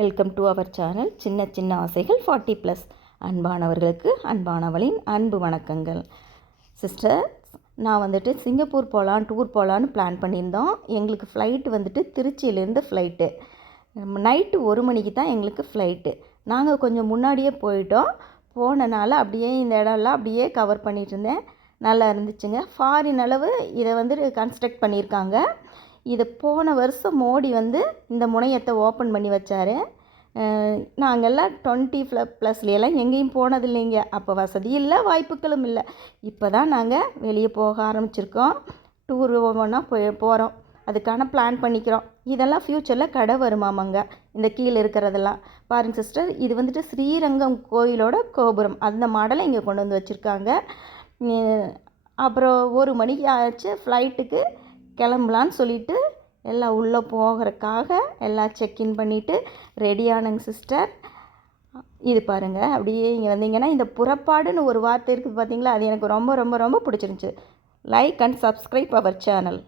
Welcome to our channel சின்ன சின்ன ஆசைகள் 40+. அன்பானவர்களுக்கு அன்பானவளின் அன்பு வணக்கங்கள். சிஸ்டர், நான் வந்துட்டு சிங்கப்பூர் டூர் போகலான்னு பிளான் பண்ணியிருந்தோம். எங்களுக்கு ஃப்ளைட்டு வந்துட்டு திருச்சியிலேருந்து ஃப்ளைட்டு நைட்டு 1 மணிக்கு தான் எங்களுக்கு ஃப்ளைட்டு. நாங்கள் கொஞ்சம் முன்னாடியே போனனால அப்படியே இந்த இடம்லாம் அப்படியே கவர் பண்ணிகிட்டு இருந்தேன். நல்லா இருந்துச்சுங்க. ஃபாரின் அளவு இதை வந்துட்டு கன்ஸ்ட்ரக்ட் பண்ணியிருக்காங்க. இது போன வருஷம் மோடி இந்த முனையத்தை ஓப்பன் பண்ணி வச்சார். நாங்கள்லாம் 20+எல்லாம் எங்கேயும் போனதில்லைங்க. அப்போ வசதி இல்லை, வாய்ப்புகளும் இல்லை. இப்போ தான் நாங்கள் வெளியே போக ஆரம்பிச்சிருக்கோம். டூர் ஒவ்வொன்றா போகிறோம். அதுக்கான பிளான் பண்ணிக்கிறோம். இதெல்லாம் ஃப்யூச்சரில் கடை வருமாமாங்க. இந்த கீழே இருக்கிறதெல்லாம் பாருங்கள் சிஸ்டர், இது வந்துட்டு ஸ்ரீரங்கம் கோயிலோட கோபுரம். அந்த மாடலை இங்கே கொண்டு வந்து வச்சுருக்காங்க. அப்புறம் 1 மணிக்கு ஆச்சு ஃப்ளைட்டுக்கு கிளம்பலான்னு சொல்லிவிட்டு எல்லாம் உள்ளே போகிறதுக்காக எல்லாம் செக்இன் பண்ணிவிட்டு ரெடியானங்க சிஸ்டர். இது பாருங்கள், அப்படியே இங்கே வந்தீங்கன்னா இந்த புறப்பாடுன்னு ஒரு வார்த்தை இருக்குது பார்த்தீங்களா, அது எனக்கு ரொம்ப ரொம்ப ரொம்ப பிடிச்சிருந்துச்சி. லைக் அண்ட் சப்ஸ்கிரைப் அவர் சேனல்.